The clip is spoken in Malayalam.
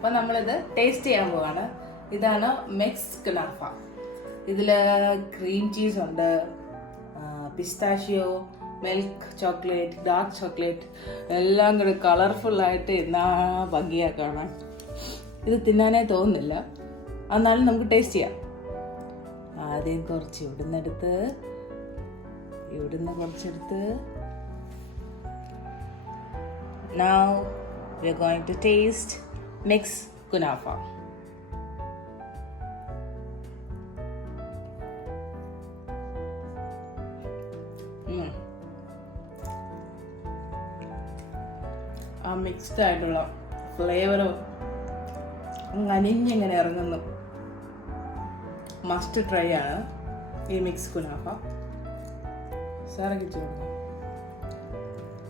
അപ്പം നമ്മളിത് ടേസ്റ്റ് ചെയ്യാൻ പോവാണ്. ഇതാണ് മിക്സ് കുനാഫ. ഇതിൽ ക്രീം ചീസ് ഉണ്ട്, pistachio, milk chocolate, dark chocolate എല്ലാം കൂടി കളർഫുള്ളായിട്ട് എന്നാ ഭംഗിയാ കാണാൻ. ഇത് തിന്നാനേ തോന്നുന്നില്ല, എന്നാലും നമുക്ക് ടേസ്റ്റ് ചെയ്യാം. ആദ്യം കുറച്ച് ഇവിടുന്ന് കുറച്ചെടുത്ത് now we are going to taste mix kunafa. ആ മിക്സ്ഡ് ആയിട്ടുള്ള ഫ്ലേവർ അനിഞ്ഞിങ്ങനെ ഇറങ്ങുന്നു. മസ്റ്റ് ട്രൈ ആണ് ഈ മിക്സ് കുനാഫ. സാറൊക്കെ ചോദിക്കും.